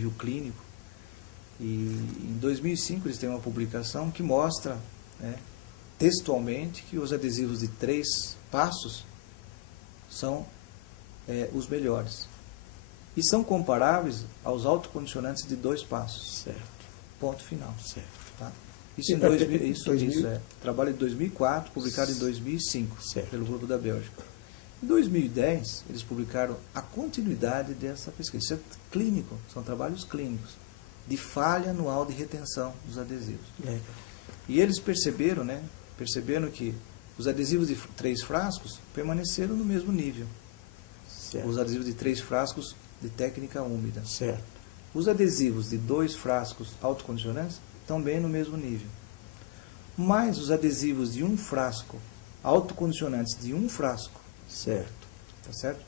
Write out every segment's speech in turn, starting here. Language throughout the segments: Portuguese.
nível clínico. E em 2005 eles têm uma publicação que mostra, né, textualmente, que os adesivos de 3 passos são os melhores. E são comparáveis aos autocondicionantes de 2 passos. Certo. Ponto final. Certo. Tá? Isso em 2000, trabalho de 2004, publicado em 2005, certo, pelo grupo da Bélgica. Em 2010, eles publicaram a continuidade dessa pesquisa. Isso é clínico, são trabalhos clínicos, de falha anual de retenção dos adesivos. Legal. E eles perceberam, né, que os adesivos de 3 frascos permaneceram no mesmo nível. Certo. Os adesivos de 3 frascos de técnica úmida. Certo. Os adesivos de 2 frascos autocondicionantes também no mesmo nível. Mas os adesivos de 1 frasco, autocondicionantes de 1 frasco, certo, tá certo?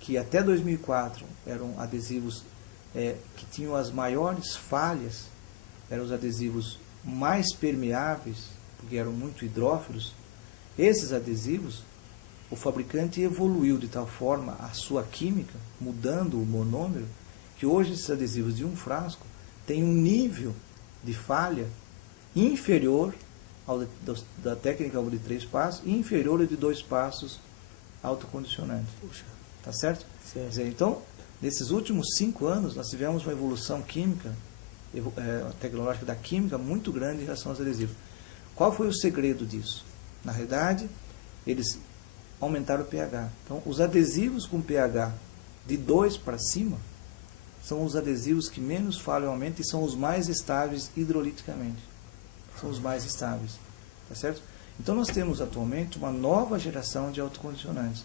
Que até 2004 eram adesivos que tinham as maiores falhas, eram os adesivos mais permeáveis, porque eram muito hidrófilos. Esses adesivos, o fabricante evoluiu de tal forma a sua química, mudando o monômero, que hoje esses adesivos de 1 frasco têm um nível de falha inferior ao da técnica de 3 passos e inferior ao de 2 passos autocondicionante. Tá certo? certo. Quer dizer, então, nesses últimos 5 anos, nós tivemos uma evolução química, tecnológica da química muito grande em relação aos adesivos. Qual foi o segredo disso? Na realidade, eles aumentaram o pH. Então, os adesivos com pH de 2 para cima são os adesivos que menos falham aumento e são os mais estáveis hidroliticamente. São os mais estáveis. Tá certo? Então, nós temos atualmente uma nova geração de autocondicionantes.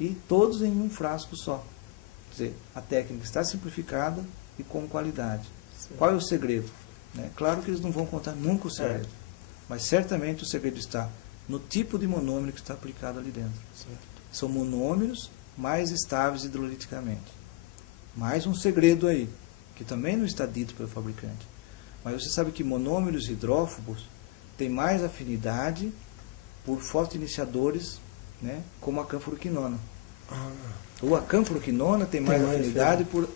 E todos em 1 frasco só. Quer dizer, a técnica está simplificada e com qualidade. Certo. Qual é o segredo? Claro que eles não vão contar nunca o segredo. Mas certamente o segredo está no tipo de monômero que está aplicado ali dentro. Certo. São monômeros mais estáveis hidroliticamente. Mais um segredo aí, que também não está dito pelo fabricante. Mas você sabe que monômeros hidrófobos têm mais afinidade por fosfoiniciadores, né, como a canfluoquinona. Ou a canfluoquinona tem mais afinidade por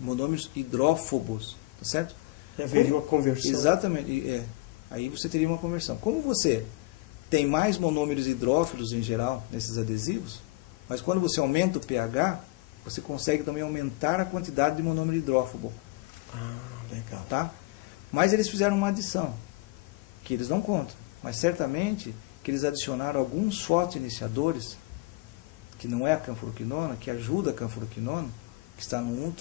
monômeros hidrófobos. Tá certo? Haveria uma conversão. Exatamente. Aí você teria uma conversão. Como você tem mais monômeros hidrófilos em geral nesses adesivos, mas quando você aumenta o pH, você consegue também aumentar a quantidade de monômero hidrófobo. Legal. Tá? Mas eles fizeram uma adição, que eles não contam. Mas certamente que eles adicionaram alguns fosfoiniciadores, que não é a canfluoquinona, que ajuda a canfluoquinona, que está num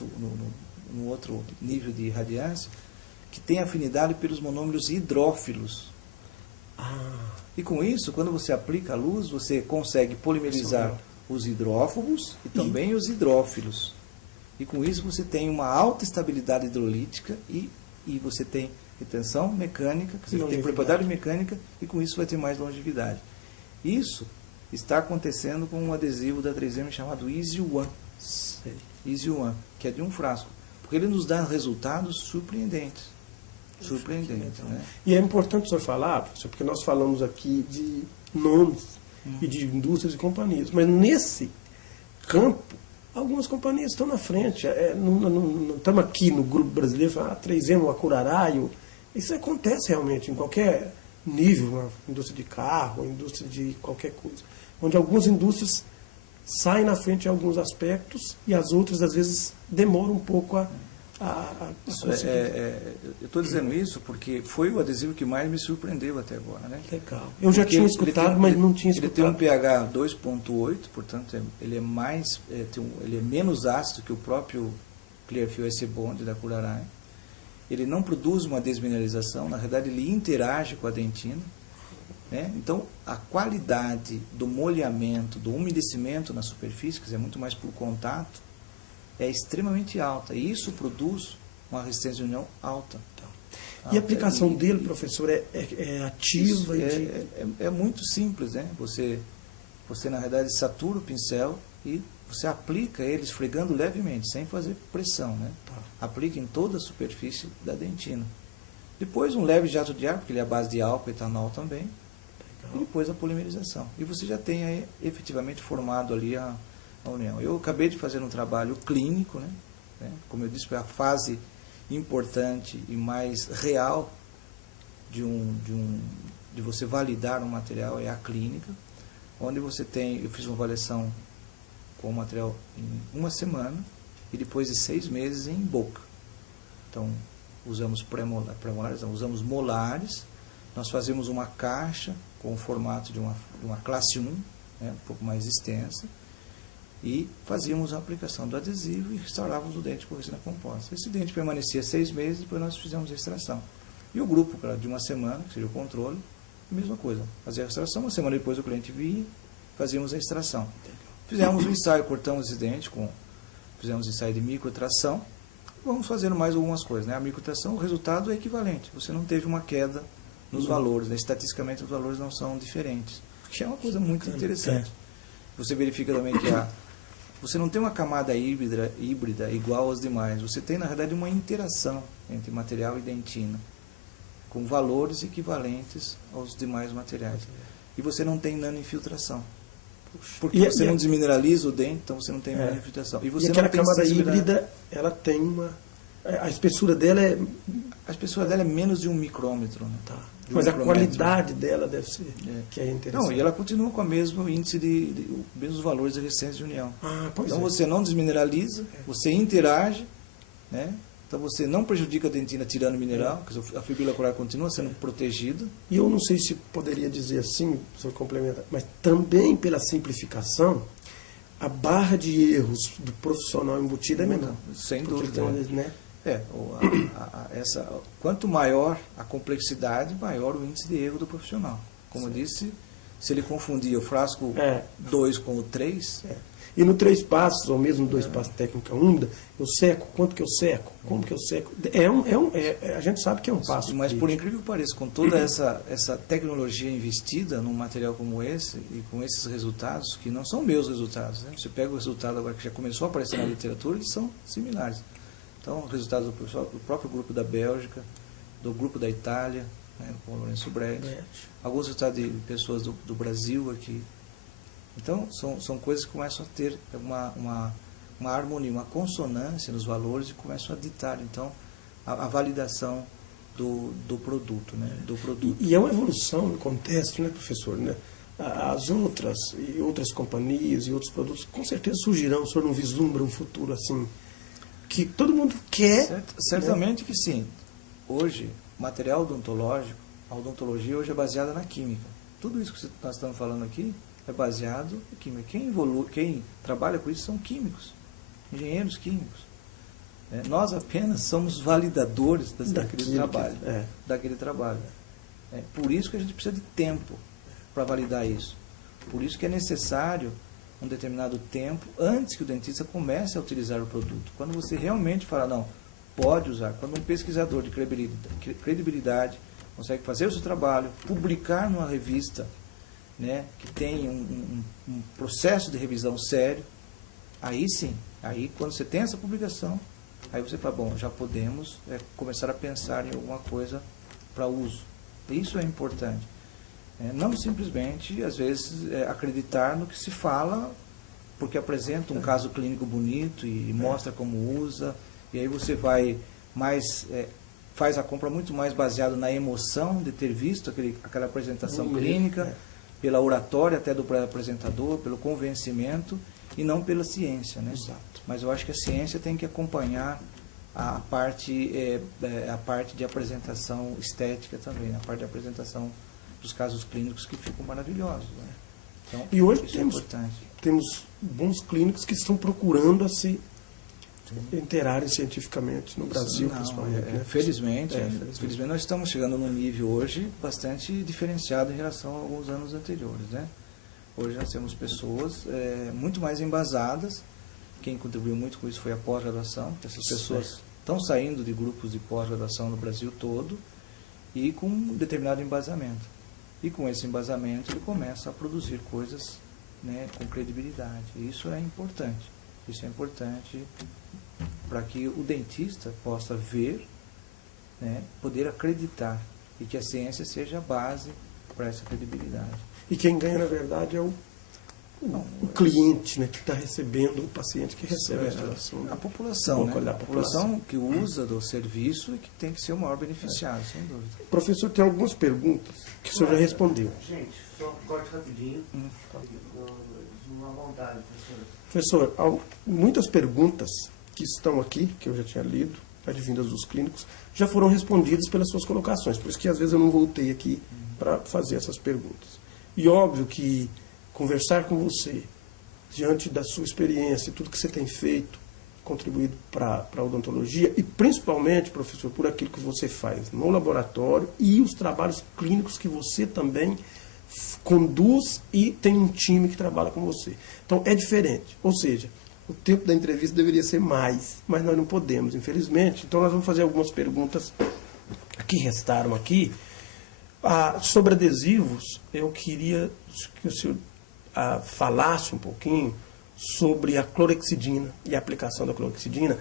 outro nível de radiância, que tem afinidade pelos monômeros hidrófilos. E com isso, quando você aplica a luz, você consegue polimerizar os hidrófobos e também os hidrófilos. E com isso você tem uma alta estabilidade hidrolítica e você tem retenção mecânica, você tem propriedade mecânica e com isso vai ter mais longevidade. Isso está acontecendo com um adesivo da 3M chamado Easy One. Easy One, que é de 1 frasco. Porque ele nos dá resultados surpreendentes. Né? E é importante o senhor falar, professor, porque nós falamos aqui de nomes e de indústrias e companhias, mas nesse campo, algumas companhias estão na frente. Não estamos aqui no grupo brasileiro, a 3M, o Acuraraio. Isso acontece realmente em qualquer nível, uma indústria de carro, uma indústria de qualquer coisa, onde algumas indústrias saem na frente em alguns aspectos e as outras, às vezes, demoram um pouco a eu estou dizendo isso porque foi o adesivo que mais me surpreendeu até agora. Né? Legal. Eu já tinha escutado, mas não tinha escutado. Ele tem um pH 2.8, portanto, ele é menos ácido que o próprio Clearfield IC Bond da Curaray. Ele não produz uma desmineralização, na verdade ele interage com a dentina. Né? Então, a qualidade do molhamento, do umedecimento na superfície, que é muito mais por contato, é extremamente alta. E isso produz uma resistência de união alta. E a aplicação dele, professor, é ativa? É muito simples. Né? Você, na verdade, satura o pincel e você aplica ele esfregando levemente, sem fazer pressão. Né? Aplica em toda a superfície da dentina. Depois um leve jato de ar, porque ele é a base de álcool e etanol também. E depois a polimerização. E você já tem aí efetivamente formado ali a união. Eu acabei de fazer um trabalho clínico, né? né? Como eu disse, a fase importante e mais real de você validar um material é a clínica, onde você tem, eu fiz uma avaliação com o material em 1 semana e depois de 6 meses em boca. Então, usamos premolares, não, usamos molares, nós fazemos uma caixa com o formato de uma classe 1, né, um pouco mais extensa, e fazíamos a aplicação do adesivo e restaurávamos o dente com resina composta. Esse dente permanecia 6 meses, depois nós fizemos a extração. E o grupo, de 1 semana, que seria o controle, a mesma coisa. Fazia a extração, 1 semana depois o cliente vinha, fazíamos a extração. Fizemos o ensaio, cortamos esse dente, fizemos ensaio de microtração. Vamos fazendo mais algumas coisas, né? A microtração, o resultado é equivalente. Você não teve uma queda nos valores, né? Estatisticamente os valores não são diferentes. Que é uma coisa muito interessante. Você verifica também que você não tem uma camada híbrida igual aos demais. Você tem, na verdade, uma interação entre material e dentina, com valores equivalentes aos demais materiais. E você não tem nanoinfiltração. Porque você não desmineraliza o dente, então você não tem nanoinfiltração. E aquela camada híbrida, ela tem a espessura dela é... A espessura dela é menos de 1 micrômetro. Né? Tá. Mas a qualidade dela deve ser, que é interessante. Não, e ela continua com o mesmo índice mesmos valores de resistência de união. Então você não desmineraliza, você interage, né? Então você não prejudica a dentina tirando mineral, a fibrícula coral continua sendo protegida. E eu não sei se poderia dizer assim, o senhor complementa, mas também pela simplificação, a barra de erros do profissional embutido é menor. Sem dúvida. Né? Quanto maior a complexidade, maior o índice de erro do profissional. Como eu disse, se ele confundia o frasco 2 com o 3... E no 3 passos, ou mesmo 2 passos técnica úmida, eu seco, quanto que eu seco, como que eu seco. A gente sabe que é um passo. Mas por incrível que pareça, com toda essa tecnologia investida num material como esse, e com esses resultados, que não são meus resultados, né? Você pega o resultado agora que já começou a aparecer na literatura, eles são similares. Então, resultados do próprio grupo da Bélgica, do grupo da Itália, né, com o Lourenço Brecht, alguns resultados de pessoas do Brasil aqui. Então, são coisas que começam a ter uma harmonia, uma consonância nos valores e começam a ditar, então, a validação do produto. Né? E é uma evolução no contexto, né, professor? Né? As outras companhias e outros produtos, com certeza surgirão. O senhor não vislumbra um futuro assim, que todo mundo quer? Certamente, né? Que sim. Hoje, material odontológico, a odontologia hoje é baseada na química. Tudo isso que nós estamos falando aqui é baseado em química. Quem trabalha com isso são químicos, engenheiros químicos. Nós apenas somos validadores daquele trabalho. Por isso que a gente precisa de tempo para validar isso. Por isso que é necessário um determinado tempo antes que o dentista comece a utilizar o produto. Quando você realmente fala, não, pode usar. Quando um pesquisador de credibilidade consegue fazer o seu trabalho, publicar numa revista, né, que tem um processo de revisão sério, aí sim, aí quando você tem essa publicação, aí você fala, bom, já podemos começar a pensar em alguma coisa para uso. Isso é importante. Não simplesmente, às vezes, acreditar no que se fala, porque apresenta um caso clínico bonito e mostra como usa, e aí você vai mais... faz a compra muito mais baseado na emoção de ter visto aquela apresentação clínica, pela oratória até do apresentador, pelo convencimento, e não pela ciência. Né? Exato. Mas eu acho que a ciência tem que acompanhar a parte de apresentação estética também, a parte de apresentação dos casos clínicos que ficam maravilhosos. Né? Então, e hoje isso é importante. Temos bons clínicos que estão procurando se interarem cientificamente no Brasil, principalmente. Né? Felizmente nós estamos chegando num nível hoje bastante diferenciado em relação a alguns anos anteriores. Né? Hoje nós temos pessoas muito mais embasadas. Quem contribuiu muito com isso foi a pós-graduação. Essas pessoas estão saindo de grupos de pós-graduação no Brasil todo e com um determinado embasamento. E com esse embasamento ele começa a produzir coisas, né, com credibilidade. E isso é importante. Isso é importante para que o dentista possa ver, né, poder acreditar e que a ciência seja a base para essa credibilidade. E quem ganha, na verdade, é o o cliente, né, que está recebendo, o paciente que recebe a instalação. A população, né? A população que usa do serviço e que tem que ser o maior beneficiário, sem dúvida. Professor, tem algumas perguntas que o senhor já respondeu. Gente, só corte rapidinho. Uma vontade, professor. Professor, muitas perguntas que estão aqui, que eu já tinha lido, advindas dos clínicos, já foram respondidas pelas suas colocações. Por isso que às vezes eu não voltei aqui para fazer essas perguntas. E óbvio que conversar com você, diante da sua experiência, tudo que você tem feito, contribuído para a odontologia, e principalmente, professor, por aquilo que você faz no laboratório e os trabalhos clínicos que você também conduz e tem um time que trabalha com você. Então, é diferente. Ou seja, o tempo da entrevista deveria ser mais, mas nós não podemos, infelizmente. Então, nós vamos fazer algumas perguntas que restaram aqui. Sobre adesivos, eu queria que o senhor falasse um pouquinho sobre a clorexidina e a aplicação da clorexidina,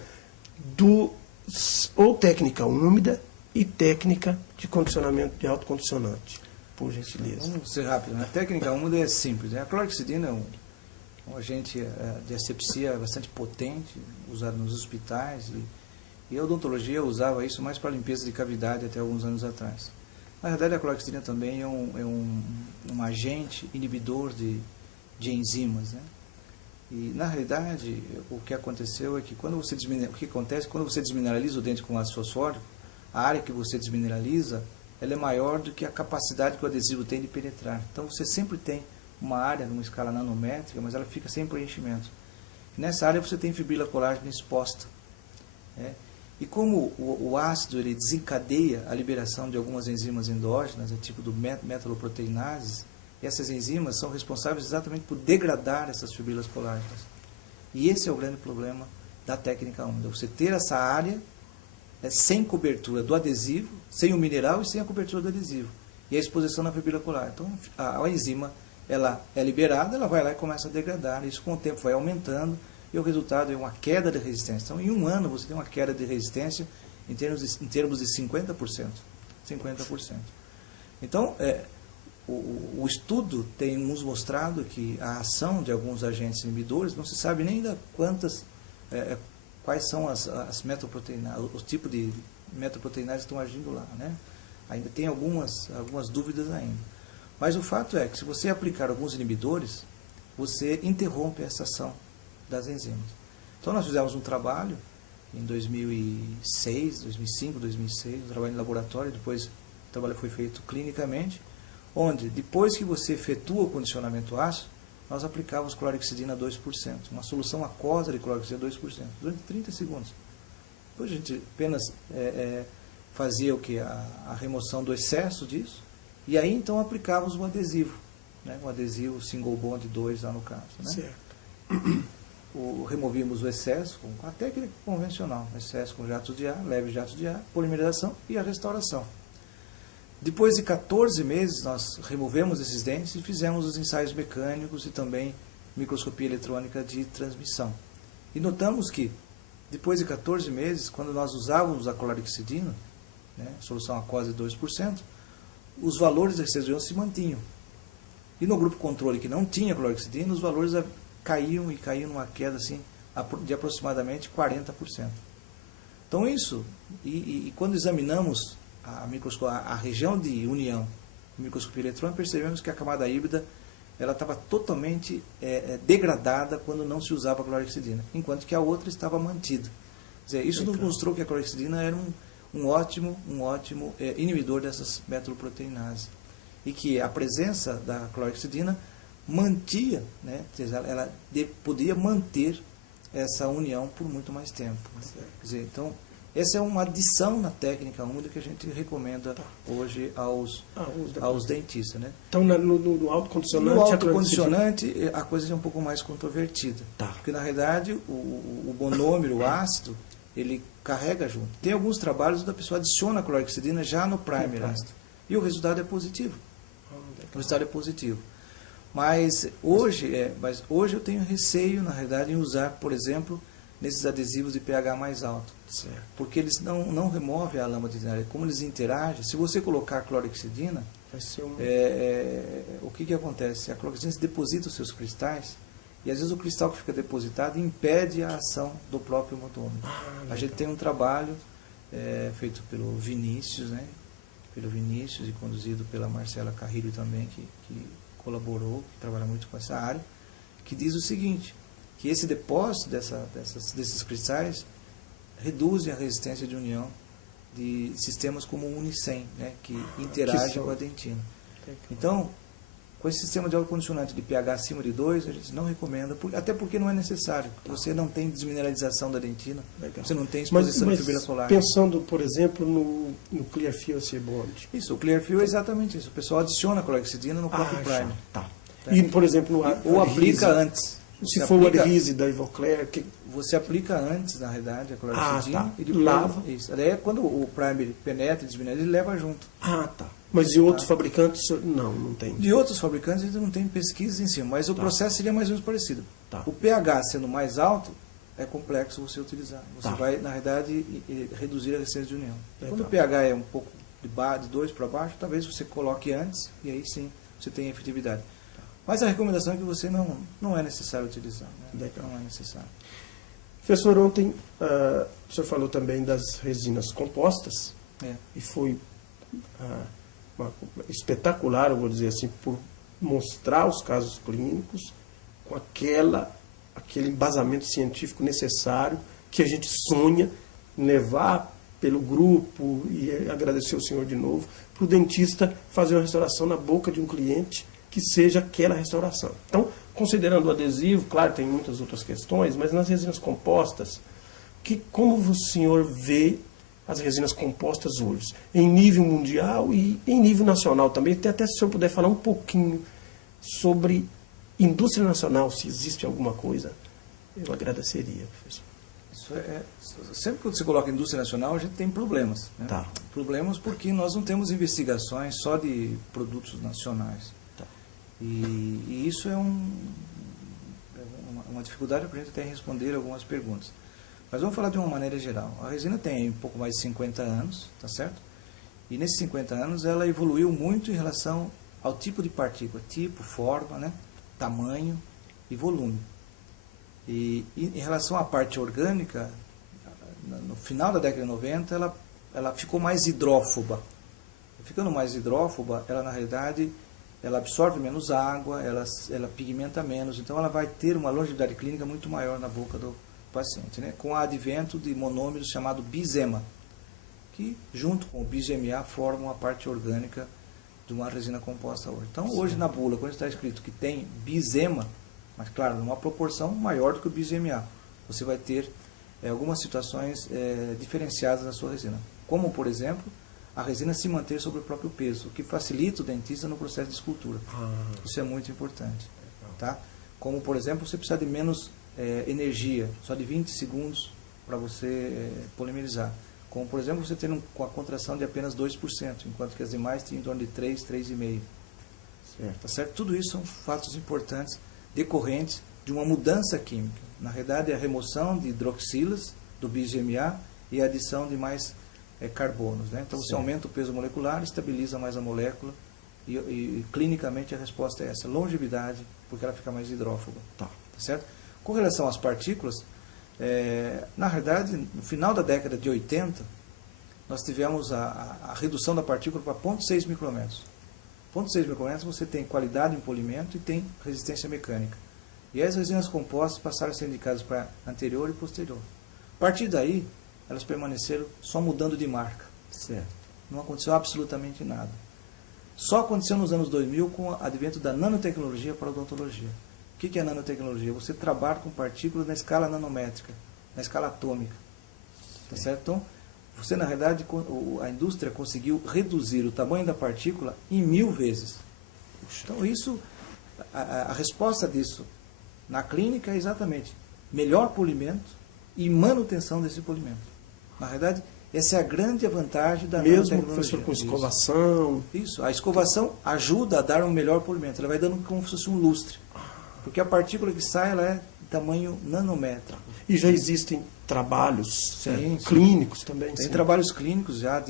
ou técnica úmida e técnica de condicionamento de autocondicionante, por gentileza. Vamos ser rápido. A técnica úmida é simples, né? A clorexidina é um agente de asepsia bastante potente, usado nos hospitais, e a odontologia usava isso mais para limpeza de cavidade até alguns anos atrás. Na verdade, a clorexidina também é um agente inibidor de enzimas, né? E, na realidade, o que aconteceu é que o que acontece quando você desmineraliza o dente com ácido fosfórico, a área que você desmineraliza, ela é maior do que a capacidade que o adesivo tem de penetrar. Então, você sempre tem uma área numa escala nanométrica, mas ela fica sem preenchimento. Nessa área, você tem fibrila colágena exposta, né? E como o ácido ele desencadeia a liberação de algumas enzimas endógenas, tipo do metaloproteinases, essas enzimas são responsáveis exatamente por degradar essas fibrilas colágenas. E esse é o grande problema da técnica úmida. Você ter essa área sem cobertura do adesivo, sem o mineral e sem a cobertura do adesivo. E a exposição na fibrila colágena. Então, a enzima ela é liberada, ela vai lá e começa a degradar. Isso com o tempo vai aumentando e o resultado é uma queda de resistência. Então, em um ano, você tem uma queda de resistência em termos de 50%. 50%. Então, o estudo tem nos mostrado que a ação de alguns agentes inibidores, não se sabe nem ainda quais são as metoproteínas, os tipos de metoproteínas que estão agindo lá, né? Ainda tem algumas dúvidas ainda. Mas o fato é que se você aplicar alguns inibidores, você interrompe essa ação das enzimas. Então nós fizemos um trabalho em 2006, 2005, 2006, um trabalho em laboratório, depois o trabalho foi feito clinicamente, onde depois que você efetua o condicionamento ácido, nós aplicávamos clorexidina 2%, uma solução aquosa de clorexidina 2%, durante 30 segundos. Depois a gente apenas fazia a remoção do excesso disso, e aí então aplicávamos um adesivo, né? Um adesivo single bond 2 lá no caso, né? Certo. Removíamos o excesso com a técnica convencional, excesso com jatos de ar, leve jatos de ar, polimerização e a restauração. Depois de 14 meses, nós removemos esses dentes e fizemos os ensaios mecânicos e também microscopia eletrônica de transmissão. E notamos que, depois de 14 meses, quando nós usávamos a clorexidina, né, solução aquosa de 2%, os valores da receituião se mantinham. E no grupo controle que não tinha clorexidina, os valores caíam numa queda assim, de aproximadamente 40%. Então isso, e quando examinamos a região de união, microscopia eletrônica, percebemos que a camada híbrida ela estava totalmente degradada quando não se usava a clorexidina, enquanto que a outra estava mantida. Quer dizer, isso nos mostrou que a clorexidina era um ótimo inibidor dessas metaloproteinases. E que a presença da clorexidina mantinha, né, ela podia manter essa união por muito mais tempo. Quer dizer, então, essa é uma adição na técnica úmida que a gente recomenda hoje aos dentistas. Né? Então, no autocondicionante... No autocondicionante, a coisa é um pouco mais controvertida. Tá. Porque, na realidade, o monômero, o ácido, ele carrega junto. Tem alguns trabalhos onde a pessoa adiciona a clorexidina já no primer ácido. E o resultado é positivo. O resultado é positivo. Mas hoje eu tenho receio, na realidade, em usar, por exemplo, nesses adesivos de pH mais alto. Certo. Porque eles não removem a lama de dentária. Como eles interagem, se você colocar clorexidina, Vai ser o que acontece? A cloroquina deposita os seus cristais e às vezes o cristal que fica depositado impede a ação do próprio hemodômetro. A gente tem um trabalho feito pelo Vinícius, né? Pelo Vinícius e conduzido pela Marcela Carrilho também, que colaborou, que trabalha muito com essa área, que diz o seguinte, que esse depósito desses cristais reduzem a resistência de união de sistemas como o Unicem, né, que interagem com a dentina. Então, com esse sistema de ar-condicionante de pH acima de 2, a gente não recomenda, até porque não é necessário. Você não tem desmineralização da dentina, você não tem exposição de fibra solar. Pensando, por exemplo, no Clearfield C-Bond. Isso, o Clearfield é exatamente isso. O pessoal adiciona a cloroxidina no próprio primer. Tá. E, por exemplo, ou aplica antes. Se for o Adhese da Ivoclar... Você aplica antes, na realidade, a cloroxidina e depois lava. Isso. Daí, quando o primer penetra e desmineraliza, ele leva junto. Tá. Mas de outros fabricantes, não tem. De outros fabricantes, a gente não tem pesquisas em cima, mas o processo seria mais ou menos parecido. O pH sendo mais alto, é complexo você utilizar. Você vai, na realidade, reduzir a resistência de união. Quando o pH é um pouco de 2 para baixo, talvez você coloque antes, e aí sim você tem efetividade. Mas a recomendação é que você não é necessário utilizar. Né? Não é necessário. Professor, ontem o senhor falou também das resinas compostas, e foi espetacular, eu vou dizer assim, por mostrar os casos clínicos com aquele embasamento científico necessário que a gente sonha em levar pelo grupo, e agradecer ao senhor de novo, para o dentista fazer uma restauração na boca de um cliente que seja aquela restauração. Então, considerando o adesivo, claro, tem muitas outras questões, mas nas resinas compostas, como o senhor vê as resinas compostas hoje, em nível mundial e em nível nacional também? Até se o senhor puder falar um pouquinho sobre indústria nacional, se existe alguma coisa, eu agradeceria, professor. Sempre que você coloca indústria nacional, a gente tem problemas. Né? Problemas porque nós não temos investigações só de produtos nacionais. E isso é uma dificuldade para a gente até responder algumas perguntas. Mas vamos falar de uma maneira geral. A resina tem um pouco mais de 50 anos, tá certo? E nesses 50 anos ela evoluiu muito em relação ao tipo de partícula, forma, né? Tamanho e volume. E em relação à parte orgânica, no final da década de 90, ela ficou mais hidrófoba. Ficando mais hidrófoba, ela na realidade ela absorve menos água, ela pigmenta menos, então ela vai ter uma longevidade clínica muito maior na boca do paciente, né? Com o advento de monômeros chamado bisema, que junto com o BGMA formam a parte orgânica de uma resina composta hoje. Então hoje na bula, quando está escrito que tem bisema, mas claro, numa proporção maior do que o BGMA, você vai ter algumas situações diferenciadas na sua resina, como por exemplo, a resina se manter sobre o próprio peso, o que facilita o dentista no processo de escultura. Isso é muito importante. Tá? Como, por exemplo, você precisa de menos energia, só de 20 segundos para você polimerizar. Como, por exemplo, você ter com a contração de apenas 2%, enquanto que as demais têm em torno de 3, 3,5%. Tá certo? Tudo isso são fatos importantes, decorrentes de uma mudança química. Na realidade, é a remoção de hidroxilas do BGMA e a adição de mais carbonos. Né? Então, você aumenta o peso molecular, estabiliza mais a molécula e clinicamente a resposta é essa, longevidade, porque ela fica mais hidrófoba. Tá certo? Com relação às partículas, na realidade, no final da década de 80, nós tivemos a redução da partícula para 0,6 micrômetros. 0,6 micrômetros você tem qualidade em polimento e tem resistência mecânica. E as resinas compostas passaram a ser indicadas para anterior e posterior. A partir daí, elas permaneceram só mudando de marca. Certo. Não aconteceu absolutamente nada. Só aconteceu nos anos 2000 com o advento da nanotecnologia para a odontologia. O que é a nanotecnologia? Você trabalha com partículas na escala nanométrica, na escala atômica. Tá certo? Então, você, na realidade, a indústria conseguiu reduzir o tamanho da partícula em 1000 vezes. Então, isso, a resposta disso na clínica é exatamente melhor polimento e manutenção desse polimento. Na realidade, essa é a grande vantagem da nanotecnologia. Mesmo, professor, com escovação. Isso. A escovação ajuda a dar um melhor polimento. Ela vai dando como se fosse um lustre. Porque a partícula que sai, ela é de tamanho nanômetro. E já existem trabalhos clínicos também? Tem trabalhos clínicos já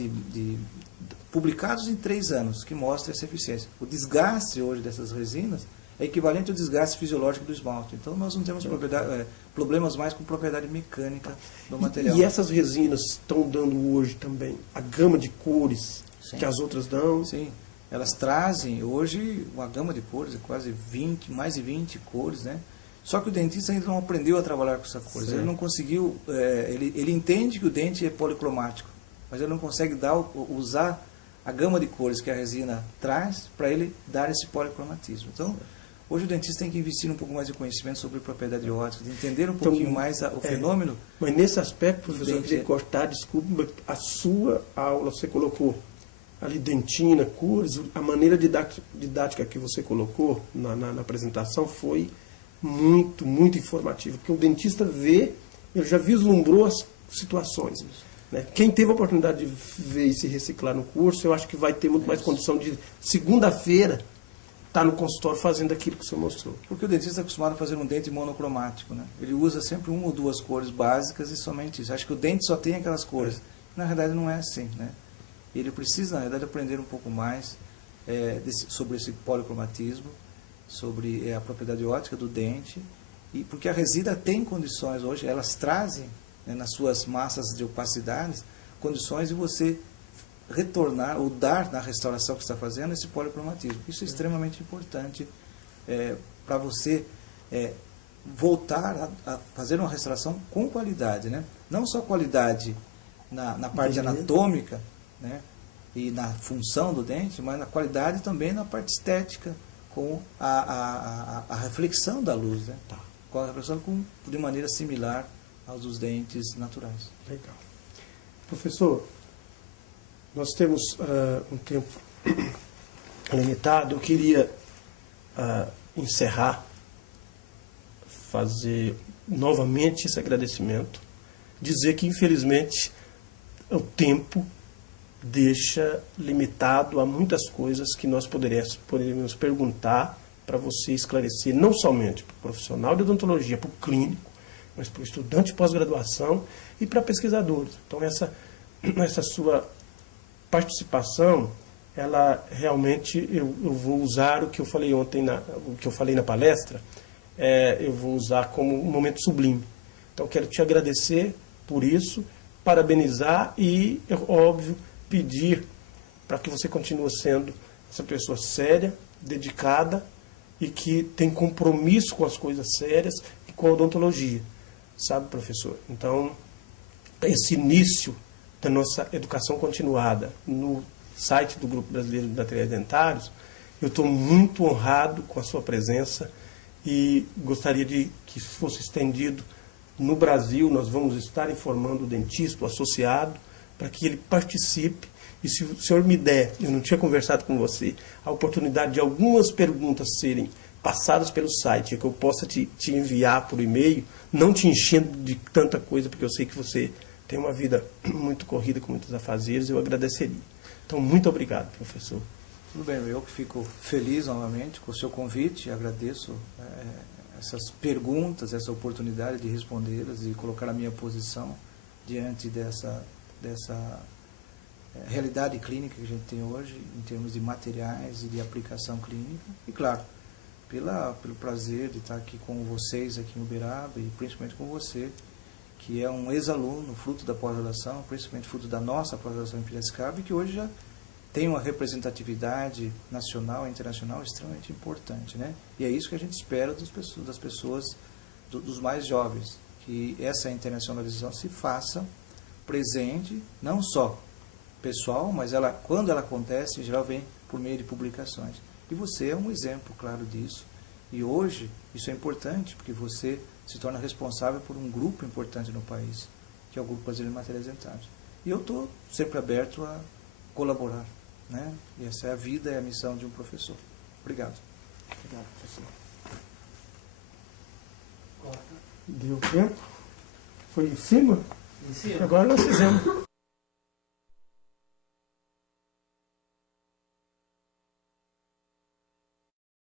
publicados em 3 anos, que mostram essa eficiência. O desgaste hoje dessas resinas é equivalente ao desgaste fisiológico do esmalte. Então nós não temos problemas mais com propriedade mecânica do material. E essas resinas estão dando hoje também a gama de cores Sim. que as outras dão? Sim, elas trazem hoje uma gama de cores, quase 20, mais de 20 cores, né? Só que o dentista ainda não aprendeu a trabalhar com essa cores. Ele não conseguiu, ele entende que o dente é policromático, mas ele não consegue usar a gama de cores que a resina traz para ele dar esse policromatismo. Então, hoje o dentista tem que investir um pouco mais de conhecimento sobre propriedade ótica, de entender um pouquinho mais o fenômeno. Mas nesse aspecto, professor, eu dente queria cortar, desculpa, a sua aula, você colocou ali dentina, cores, a maneira didática que você colocou na apresentação foi muito, muito informativa, porque o dentista vê, ele já vislumbrou as situações. Né? Quem teve a oportunidade de ver e se reciclar no curso, eu acho que vai ter muito mais condição de, segunda-feira, estar no consultório fazendo aquilo que você mostrou. Porque o dentista é acostumado a fazer um dente monocromático, né? Ele usa sempre 1 ou 2 cores básicas e somente isso. Acho que o dente só tem aquelas cores. Na realidade não é assim, né? Ele precisa, na realidade, aprender um pouco mais sobre esse policromatismo, sobre a propriedade ótica do dente, e porque a resina tem condições hoje, elas trazem, né, nas suas massas de opacidades, condições de você retornar ou dar na restauração que está fazendo esse policromatismo. Isso é extremamente importante para você voltar a fazer uma restauração com qualidade, né? Não só qualidade na parte anatômica, né, e na função do dente, mas na qualidade também na parte estética, com a reflexão da luz, né? Com a reflexão de maneira similar aos dos dentes naturais. Legal. Professor, nós temos um tempo limitado. Eu queria encerrar, fazer novamente esse agradecimento, dizer que, infelizmente, o tempo deixa limitado a muitas coisas que nós poderíamos perguntar para você esclarecer, não somente para o profissional de odontologia, para o clínico, mas para o estudante de pós-graduação e para pesquisadores. Então, essa sua participação, ela realmente, eu vou usar o que eu falei ontem, o que eu falei na palestra, eu vou usar como um momento sublime. Então, quero te agradecer por isso, parabenizar e, óbvio, pedir para que você continue sendo essa pessoa séria, dedicada e que tem compromisso com as coisas sérias e com a odontologia. Sabe, professor? Então, esse início da nossa educação continuada no site do Grupo Brasileiro de Materiais Dentários, eu estou muito honrado com a sua presença e gostaria de que fosse estendido no Brasil. Nós vamos estar informando o dentista, o associado, para que ele participe. E se o senhor me der, eu não tinha conversado com você, a oportunidade de algumas perguntas serem passadas pelo site, que eu possa te enviar por e-mail, não te enchendo de tanta coisa, porque eu sei que você tem uma vida muito corrida, com muitos afazeres, eu agradeceria. Então, muito obrigado, professor. Tudo bem, eu que fico feliz novamente com o seu convite, agradeço essas perguntas, essa oportunidade de respondê-las e colocar a minha posição diante dessa realidade clínica que a gente tem hoje, em termos de materiais e de aplicação clínica. E, claro, pelo prazer de estar aqui com vocês aqui em Uberaba e principalmente com você, que é um ex-aluno, fruto da pós-graduação, principalmente fruto da nossa pós-graduação em Piracicaba, e que hoje já tem uma representatividade nacional e internacional extremamente importante, né? E é isso que a gente espera das pessoas, dos mais jovens, que essa internacionalização se faça presente, não só pessoal, mas quando ela acontece, em geral vem por meio de publicações. E você é um exemplo claro disso. E hoje, isso é importante, porque você se torna responsável por um grupo importante no país, que é o Grupo Brasileiro de Materiais Dentários. E eu estou sempre aberto a colaborar, né? E essa é a vida e a missão de um professor. Obrigado. Obrigado, professor. Deu tempo? Foi em cima? Em cima. Agora nós fizemos.